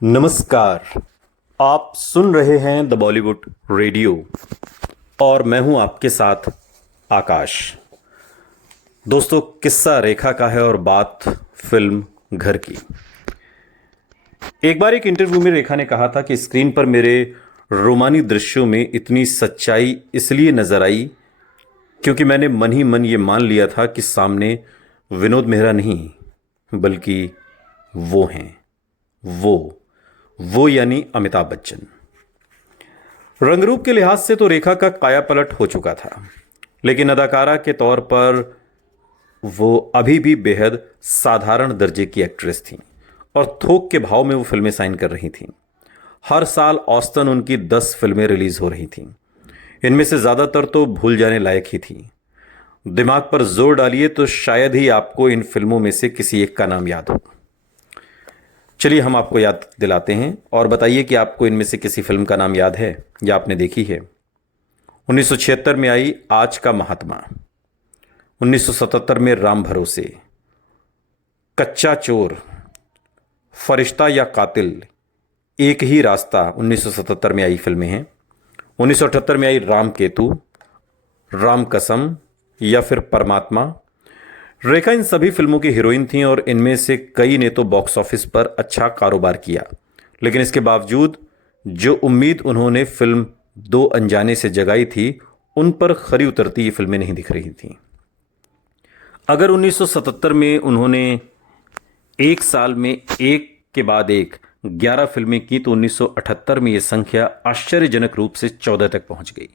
नमस्कार। आप सुन रहे हैं द बॉलीवुड रेडियो और मैं हूं आपके साथ आकाश। दोस्तों, किस्सा रेखा का है और बात फिल्म घर की। एक बार एक इंटरव्यू में रेखा ने कहा था कि स्क्रीन पर मेरे रोमानी दृश्यों में इतनी सच्चाई इसलिए नजर आई क्योंकि मैंने मन ही मन ये मान लिया था कि सामने विनोद मेहरा नहीं बल्कि वो हैं। वो यानी अमिताभ बच्चन। रंगरूप के लिहाज से तो रेखा का कायापलट हो चुका था, लेकिन अदाकारा के तौर पर वो अभी भी बेहद साधारण दर्जे की एक्ट्रेस थीं और थोक के भाव में वो फिल्में साइन कर रही थीं। हर साल औसतन उनकी 10 फिल्में रिलीज हो रही थीं। इनमें से ज्यादातर तो भूल जाने लायक ही थीं। दिमाग पर जोर डालिए तो शायद ही आपको इन फिल्मों में से किसी एक का नाम याद हो। चलिए हम आपको याद दिलाते हैं और बताइए कि आपको इनमें से किसी फिल्म का नाम याद है या आपने देखी है। 1976 में आई आज का महात्मा, 1977 में राम भरोसे, कच्चा चोर, फरिश्ता या कातिल, एक ही रास्ता 1977 में आई फिल्में हैं। 1978 में आई राम केतु, राम कसम या फिर परमात्मा। रेखा इन सभी फिल्मों की हीरोइन थीं और इनमें से कई ने तो बॉक्स ऑफिस पर अच्छा कारोबार किया, लेकिन इसके बावजूद जो उम्मीद उन्होंने फिल्म दो अनजाने से जगाई थी उन पर खरी उतरती ये फिल्में नहीं दिख रही थीं। अगर 1977 में उन्होंने एक साल में एक के बाद एक 11 फिल्में की तो 1978 में यह संख्या आश्चर्यजनक रूप से 14 तक पहुंच गई।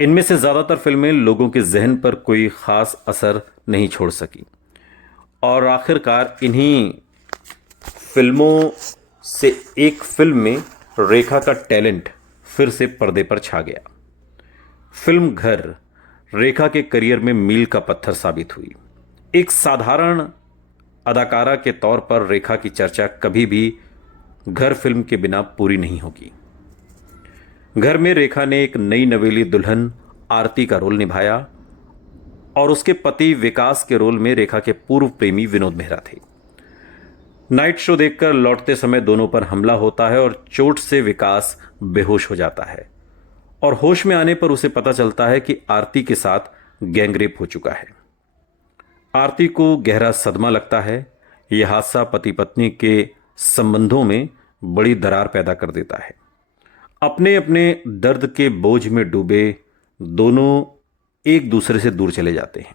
इनमें से ज्यादातर फिल्में लोगों के जहन पर कोई खास असर नहीं छोड़ सकी और आखिरकार इन्हीं फिल्मों से एक फिल्म में रेखा का टैलेंट फिर से पर्दे पर छा गया। फिल्म घर रेखा के करियर में मील का पत्थर साबित हुई। एक साधारण अदाकारा के तौर पर रेखा की चर्चा कभी भी घर फिल्म के बिना पूरी नहीं होगी। घर में रेखा ने एक नई नवेली दुल्हन आरती का रोल निभाया और उसके पति विकास के रोल में रेखा के पूर्व प्रेमी विनोद मेहरा थे। नाइट शो देखकर लौटते समय दोनों पर हमला होता है और चोट से विकास बेहोश हो जाता है और होश में आने पर उसे पता चलता है कि आरती के साथ गैंगरेप हो चुका है। आरती को गहरा सदमा लगता है। यह हादसा पति पत्नी के संबंधों में बड़ी दरार पैदा कर देता है। अपने अपने दर्द के बोझ में डूबे दोनों एक दूसरे से दूर चले जाते हैं।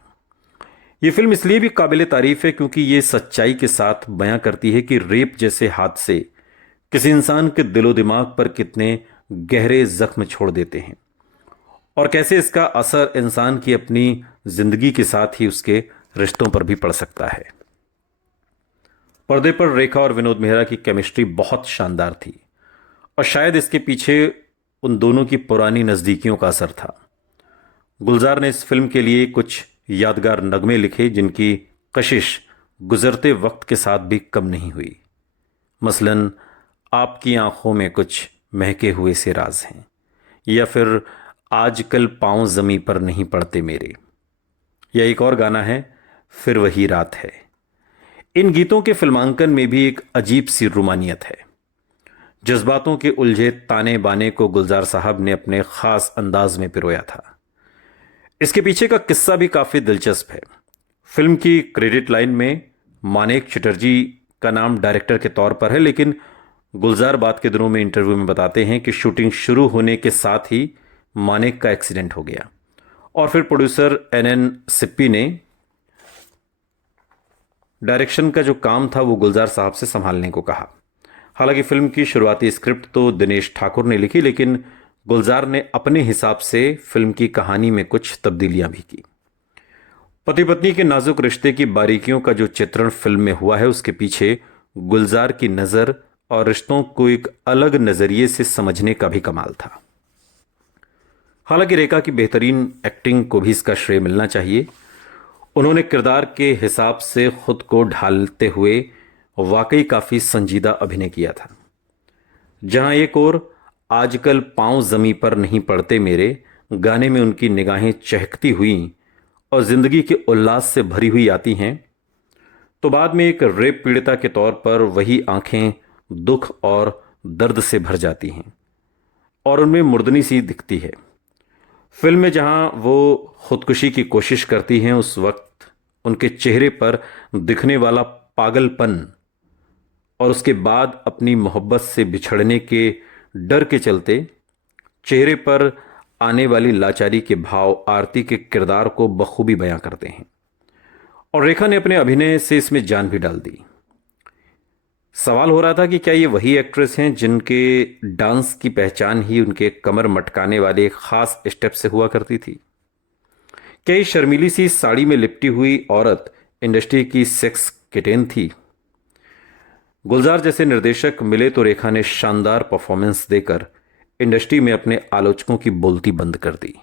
यह फिल्म इसलिए भी काबिले तारीफ है क्योंकि यह सच्चाई के साथ बयां करती है कि रेप जैसे हादसे किसी इंसान के दिलो दिमाग पर कितने गहरे जख्म छोड़ देते हैं और कैसे इसका असर इंसान की अपनी जिंदगी के साथ ही उसके रिश्तों पर भी पड़ सकता है। पर्दे पर रेखा और विनोद मेहरा की केमिस्ट्री बहुत शानदार थी और शायद इसके पीछे उन दोनों की पुरानी नज़दीकियों का असर था। गुलजार ने इस फिल्म के लिए कुछ यादगार नगमे लिखे जिनकी कशिश गुजरते वक्त के साथ भी कम नहीं हुई। मसलन आपकी आंखों में कुछ महके हुए से राज हैं या फिर आजकल पांव जमी पर नहीं पड़ते मेरे, या एक और गाना है फिर वही रात है। इन गीतों के फिल्मांकन में भी एक अजीब सी रुमानियत है। जज्बातों के उलझे ताने बाने को गुलजार साहब ने अपने खास अंदाज में पिरोया था। इसके पीछे का किस्सा भी काफी दिलचस्प है। फिल्म की क्रेडिट लाइन में मानेक चटर्जी का नाम डायरेक्टर के तौर पर है, लेकिन गुलजार बाद के दिनों में इंटरव्यू में बताते हैं कि शूटिंग शुरू होने के साथ ही मानेक का एक्सीडेंट हो गया और फिर प्रोड्यूसर एन सिप्पी ने डायरेक्शन का जो काम था वो गुलजार साहब से संभालने को कहा। हालांकि फिल्म की शुरुआती स्क्रिप्ट तो दिनेश ठाकुर ने लिखी, लेकिन गुलजार ने अपने हिसाब से फिल्म की कहानी में कुछ तब्दीलियां भी की। पति पत्नी के नाजुक रिश्ते की बारीकियों का जो चित्रण फिल्म में हुआ है उसके पीछे गुलजार की नजर और रिश्तों को एक अलग नजरिए से समझने का भी कमाल था। हालांकि रेखा की बेहतरीन एक्टिंग को भी इसका श्रेय मिलना चाहिए। उन्होंने किरदार के हिसाब से खुद को ढालते हुए वाकई काफी संजीदा अभिनय किया था। जहां एक ओर आजकल पांव जमी पर नहीं पड़ते मेरे गाने में उनकी निगाहें चहकती हुई और जिंदगी के उल्लास से भरी हुई आती हैं, तो बाद में एक रेप पीड़िता के तौर पर वही आंखें दुख और दर्द से भर जाती हैं और उनमें मुर्दनी सी दिखती है। फिल्म में जहां वो खुदकुशी की कोशिश करती हैं, उस वक्त उनके चेहरे पर दिखने वाला पागलपन और उसके बाद अपनी मोहब्बत से बिछड़ने के डर के चलते चेहरे पर आने वाली लाचारी के भाव आरती के किरदार को बखूबी बयां करते हैं और रेखा ने अपने अभिनय से इसमें जान भी डाल दी। सवाल हो रहा था कि क्या ये वही एक्ट्रेस हैं जिनके डांस की पहचान ही उनके कमर मटकाने वाले खास स्टेप से हुआ करती थी? क्या ये शर्मीली सी साड़ी में लिपटी हुई औरत इंडस्ट्री की सेक्स किटेन थी? गुलजार जैसे निर्देशक मिले तो रेखा ने शानदार परफॉर्मेंस देकर इंडस्ट्री में अपने आलोचकों की बोलती बंद कर दी।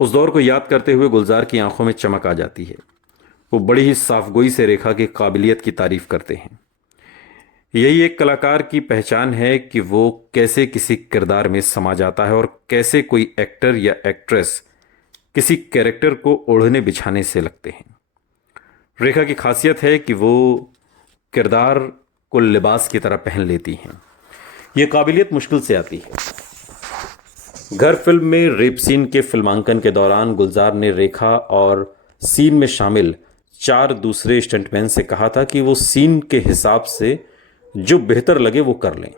उस दौर को याद करते हुए गुलजार की आंखों में चमक आ जाती है। वो बड़ी ही साफगोई से रेखा की काबिलियत की तारीफ करते हैं। यही एक कलाकार की पहचान है कि वो कैसे किसी किरदार में समा जाता है और कैसे कोई एक्टर या एक्ट्रेस किसी कैरेक्टर को ओढ़ने बिछाने से लगते हैं। रेखा की खासियत है कि वो किरदार को लिबास की तरह पहन लेती हैं। ये काबिलियत मुश्किल से आती है। घर फिल्म में रेप सीन के फिल्मांकन के दौरान गुलजार ने रेखा और सीन में शामिल 4 दूसरे स्टंटमैन से कहा था कि वो सीन के हिसाब से जो बेहतर लगे वो कर लें।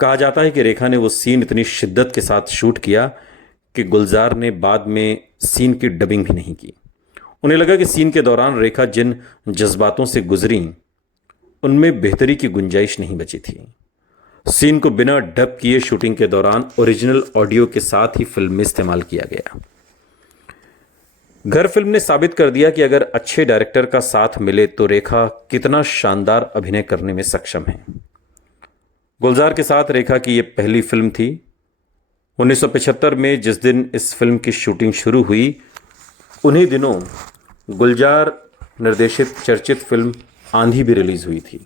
कहा जाता है कि रेखा ने वो सीन इतनी शिद्दत के साथ शूट किया कि गुलजार ने बाद में सीन की डबिंग भी नहीं की। उन्हें लगा कि सीन के दौरान रेखा जिन जज्बातों से गुजरी उनमें बेहतरी की गुंजाइश नहीं बची थी। सीन को बिना डब किए शूटिंग के दौरान ओरिजिनल ऑडियो के साथ ही फिल्म में इस्तेमाल किया गया। घर फिल्म ने साबित कर दिया कि अगर अच्छे डायरेक्टर का साथ मिले तो रेखा कितना शानदार अभिनय करने में सक्षम है। गुलजार के साथ रेखा की यह पहली फिल्म थी। 1975 में जिस दिन इस फिल्म की शूटिंग शुरू हुई, उन्हीं दिनों गुलजार निर्देशित चर्चित फिल्म आंधी भी रिलीज हुई थी।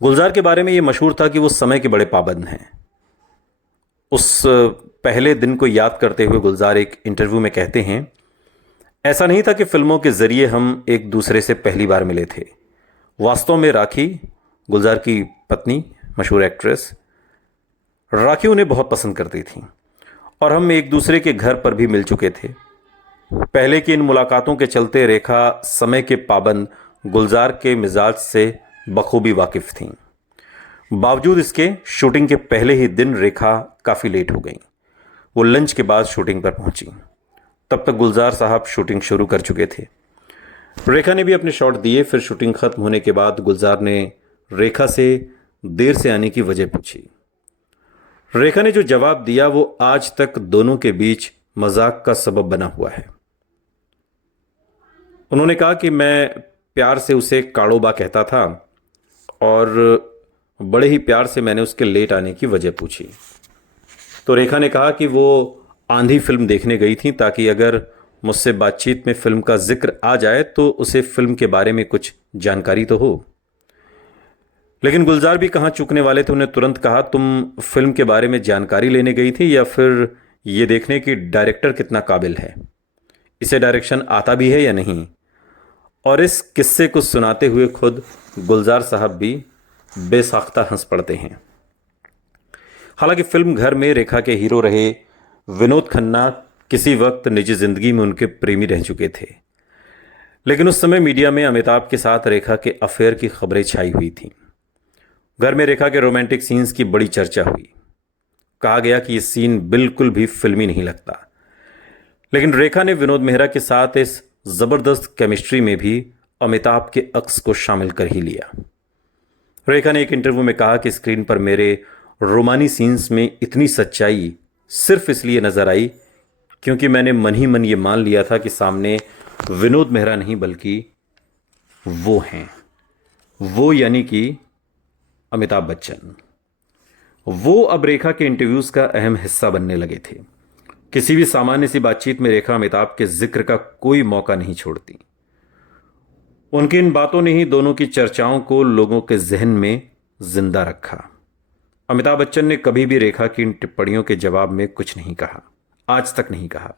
गुलजार के बारे में यह मशहूर था कि वो समय के बड़े पाबंद हैं। उस पहले दिन को याद करते हुए गुलजार एक इंटरव्यू में कहते हैं, ऐसा नहीं था कि फिल्मों के जरिए हम एक दूसरे से पहली बार मिले थे। वास्तव में राखी, गुलजार की पत्नी, मशहूर एक्ट्रेस राखी, उन्हें बहुत पसंद करती थी और हम एक दूसरे के घर पर भी मिल चुके थे। पहले की इन मुलाकातों के चलते रेखा समय के पाबंद गुलजार के मिजाज से बखूबी वाकिफ थीं। बावजूद इसके शूटिंग के पहले ही दिन रेखा काफ़ी लेट हो गई। वो लंच के बाद शूटिंग पर पहुंची। तब तक गुलजार साहब शूटिंग शुरू कर चुके थे। रेखा ने भी अपने शॉट दिए। फिर शूटिंग खत्म होने के बाद गुलजार ने रेखा से देर से आने की वजह पूछी। रेखा ने जो जवाब दिया वो आज तक दोनों के बीच मजाक का सबब बना हुआ है। उन्होंने कहा कि मैं प्यार से उसे काड़ोबा कहता था और बड़े ही प्यार से मैंने उसके लेट आने की वजह पूछी। तो रेखा ने कहा कि वो आंधी फिल्म देखने गई थी ताकि अगर मुझसे बातचीत में फिल्म का जिक्र आ जाए तो उसे फिल्म के बारे में कुछ जानकारी तो हो। लेकिन गुलजार भी कहाँ चूकने वाले थे। उन्हें तुरंत कहा, तुम फिल्म के बारे में जानकारी लेने गई थी या फिर ये देखने कि डायरेक्टर कितना काबिल है, इसे डायरेक्शन आता भी है या नहीं। और इस किस्से को सुनाते हुए खुद गुलजार साहब भी बेसाख्ता हंस पड़ते हैं। हालांकि फिल्म घर में रेखा के हीरो रहे विनोद खन्ना किसी वक्त निजी जिंदगी में उनके प्रेमी रह चुके थे। लेकिन उस समय मीडिया में अमिताभ के साथ रेखा के अफेयर की खबरें छाई हुई थीं। घर में रेखा के रोमांटिक सीन्स की बड़ी चर्चा हुई। कहा गया कि यह सीन बिल्कुल भी फिल्मी नहीं लगता। लेकिन रेखा ने विनोद मेहरा के साथ इस जबरदस्त केमिस्ट्री में भी अमिताभ के अक्स को शामिल कर ही लिया। रेखा ने एक इंटरव्यू में कहा कि स्क्रीन पर मेरे रोमानी सीन्स में इतनी सच्चाई सिर्फ इसलिए नजर आई क्योंकि मैंने मन ही मन ये मान लिया था कि सामने विनोद मेहरा नहीं बल्कि वो हैं। वो यानी कि अमिताभ बच्चन। वो अब रेखा के इंटरव्यूज का अहम हिस्सा बनने लगे थे। किसी भी सामान्य सी बातचीत में रेखा अमिताभ के जिक्र का कोई मौका नहीं छोड़ती। उनकी इन बातों ने ही दोनों की चर्चाओं को लोगों के जहन में जिंदा रखा। अमिताभ बच्चन ने कभी भी रेखा की इन टिप्पणियों के जवाब में कुछ नहीं कहा, आज तक नहीं कहा,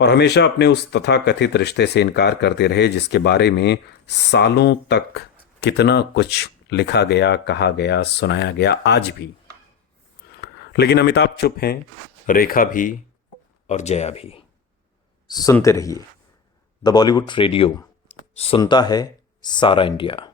और हमेशा अपने उस तथाकथित रिश्ते से इनकार करते रहे जिसके बारे में सालों तक कितना कुछ लिखा गया, कहा गया, सुनाया गया आज भी। लेकिन अमिताभ चुप हैं, रेखा भी और जया भी। सुनते रहिए द बॉलीवुड रेडियो, सुनता है सारा इंडिया।